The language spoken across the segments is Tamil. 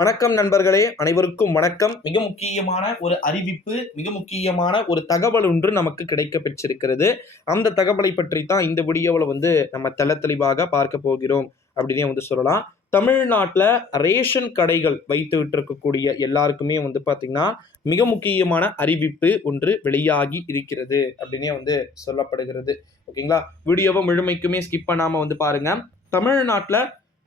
வணக்கம் நண்பர்களே அனைவருக்கும் வணக்கம். மிக முக்கியமான ஒரு அறிவிப்பு மிக முக்கியமான ஒரு தகவல் ஒன்று நமக்கு கிடைக்க பெற்றிருக்கிறது அந்த தகவலை பற்றி தான் இந்த வீடியோவில் வந்து நம்ம தெள்ள தெளிவாக பார்க்க போகிறோம் அப்படின்னே வந்து சொல்லலாம். தமிழ்நாட்டில் ரேஷன் கடைகள் வைத்து விட்டிருக்கக்கூடிய எல்லாருக்குமே வந்து பார்த்திங்கன்னா மிக முக்கியமான அறிவிப்பு ஒன்று வெளியாகி இருக்கிறது அப்படின்னே வந்து சொல்லப்படுகிறது. ஓகேங்களா? வீடியோவை முழுமைக்குமே ஸ்கிப் பண்ணாமல் வந்து பாருங்க. தமிழ்நாட்டில்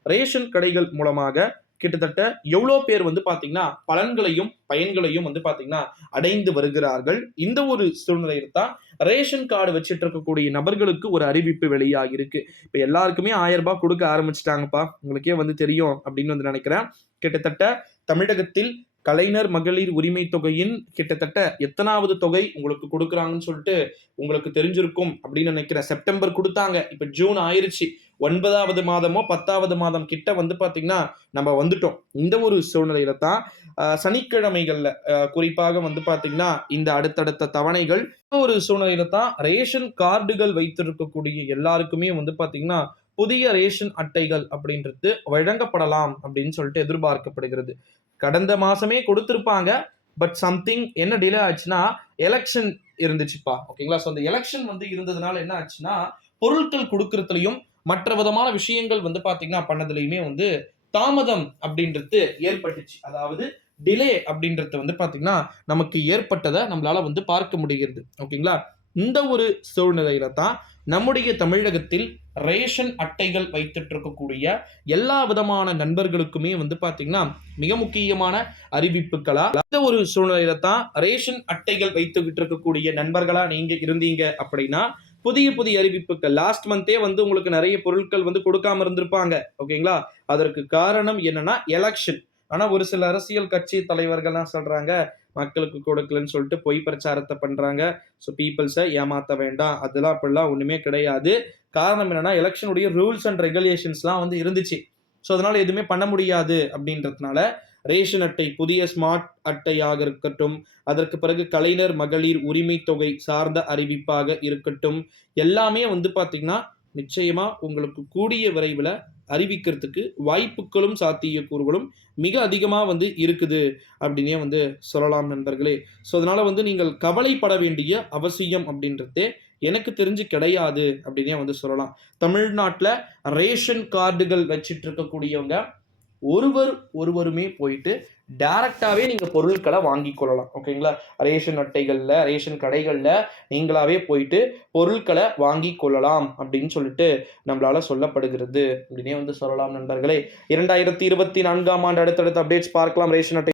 ரேஷன் கடைகள் மூலமாக கிட்டத்தட்ட எவ்வளோ பேர் வந்து பார்த்தீங்கன்னா பலன்களையும் பயன்களையும் வந்து பார்த்தீங்கன்னா அடைந்து வருகிறார்கள். இந்த ஒரு சூழ்நிலையில் தான் ரேஷன் கார்டு வச்சுட்டு இருக்கக்கூடிய நபர்களுக்கு ஒரு அறிவிப்பு வெளியாகி இருக்கு இப்போ எல்லாருக்குமே ஆயிரம் ரூபாய் கொடுக்க ஆரம்பிச்சிட்டாங்கப்பா. உங்களுக்கே வந்து தெரியும் அப்படின்னு வந்து நினைக்கிறேன். கிட்டத்தட்ட தமிழகத்தில் கலைஞர் மகளிர் உரிமை தொகையின் கிட்டத்தட்ட எத்தனாவது தொகை உங்களுக்கு கொடுக்குறாங்கன்னு சொல்லிட்டு உங்களுக்கு தெரிஞ்சிருக்கும் அப்படின்னு நினைக்கிறேன். செப்டம்பர் கொடுத்தாங்க. இப்போ ஜூன் ஆயிருச்சு. ஒன்பதாவது மாதமோ பத்தாவது மாதம் கிட்ட வந்து பார்த்தீங்கன்னா நம்ம வந்துட்டோம். இந்த ஒரு சூழ்நிலையில தான் சனிக்கிழமைகள்ல குறிப்பாக வந்து பார்த்தீங்கன்னா இந்த அடுத்தடுத்த தவணைகள் ஒரு சூழ்நிலையில தான் ரேஷன் கார்டுகள் வைத்திருக்கக்கூடிய எல்லாருக்குமே வந்து பார்த்தீங்கன்னா புதிய ரேஷன் அட்டைகள் அப்படின்றது வழங்கப்படலாம் அப்படின்னு சொல்லிட்டு எதிர்பார்க்கப்படுகிறது. கடந்த மாசமே கொடுத்துருப்பாங்க பட் சம்திங் என்ன டிலே ஆச்சுன்னா எலெக்ஷன் இருந்துச்சுப்பா. ஓகேங்களா? ஸோ அந்த எலெக்ஷன் வந்து இருந்ததுனால என்ன ஆச்சுன்னா பொருட்கள் கொடுக்கறதுலையும் மற்ற விதமான விஷயங்கள் வந்து பார்த்தீங்கன்னா பண்ணதுலையுமே வந்து தாமதம் அப்படின்றது ஏற்பட்டுச்சு. அதாவது டிலே அப்படின்றது வந்து பார்த்தீங்கன்னா நமக்கு ஏற்பட்டதை நம்மளால வந்து பார்க்க முடிகிறது. ஓகேங்களா? இந்த ஒரு சூழ்நிலையில தான் நம்முடைய தமிழகத்தில் ரேஷன் அட்டைகள் வைத்துட்டு இருக்கக்கூடிய எல்லா விதமான நண்பர்களுக்குமே வந்து பார்த்தீங்கன்னா மிக முக்கியமான அறிவிப்புகளா இந்த ஒரு சூழ்நிலையில தான் ரேஷன் அட்டைகள் வைத்துக்கிட்டு இருக்கக்கூடிய நண்பர்களா நீங்க இருந்தீங்க அப்படின்னா புதிய புதிய அறிவிப்புகள். லாஸ்ட் மந்தே வந்து உங்களுக்கு நிறைய பொருட்கள் வந்து கொடுக்காம இருந்திருப்பாங்க. ஓகேங்களா? அதற்கு காரணம் என்னன்னா எலெக்ஷன் ஆனா ஒரு சில அரசியல் கட்சி தலைவர்கள்லாம் சொல்றாங்க மக்களுக்கு கொடுக்கலன்னு சொல்லிட்டு பொய் பிரச்சாரத்தை பண்றாங்க. ஸோ பீப்புள்ஸை ஏமாத்த வேண்டாம். அதெல்லாம் அப்படிலாம் ஒண்ணுமே கிடையாது. காரணம் என்னன்னா எலெக்ஷனுடைய ரூல்ஸ் அண்ட் ரெகுலேஷன்ஸ்லாம் வந்து இருந்துச்சு. ஸோ அதனால எதுவுமே பண்ண முடியாது. அப்படின்றதுனால ரேஷன் அட்டை புதிய ஸ்மார்ட் அட்டையாக இருக்கட்டும் அதற்கு பிறகு கலைஞர் மகளிர் உரிமை தொகை சார்ந்த அறிவிப்பாக இருக்கட்டும் எல்லாமே வந்து பார்த்திங்கன்னா நிச்சயமாக உங்களுக்கு கூடிய விரைவில் அறிவிக்கிறதுக்கு வாய்ப்புகளும் சாத்தியக்கூறுகளும் மிக அதிகமாக வந்து இருக்குது அப்படின்னே வந்து சொல்லலாம் நண்பர்களே. ஸோ அதனால் வந்து நீங்கள் கவலைப்பட வேண்டிய அவசியம் அப்படின்றதே எனக்கு தெரிஞ்சு கிடையாது அப்படின்னே வந்து சொல்லலாம். தமிழ்நாட்டில் ரேஷன் கார்டுகள் வச்சிட்டு இருக்கக்கூடியவங்க ஒருவர் ஒருவருமே போயிட்டு டைரக்டாகவே நீங்கள் பொருட்களை வாங்கி கொள்ளலாம். ஓகேங்களா ரேஷன் அட்டைகளில் ரேஷன் கடைகளில் நீங்களாவே போயிட்டு பொருட்களை வாங்கி கொள்ளலாம் அப்படின்னு சொல்லிட்டு நம்மளால் சொல்லப்படுகிறது. அப்படின்னே வந்து சொல்லலாம் நண்பர்களே. இரண்டாயிரத்தி இருபத்தி நான்காம் ஆண்டு அடுத்தடுத்த அப்டேட்ஸ் பார்க்கலாம். ரேஷன் அட்டை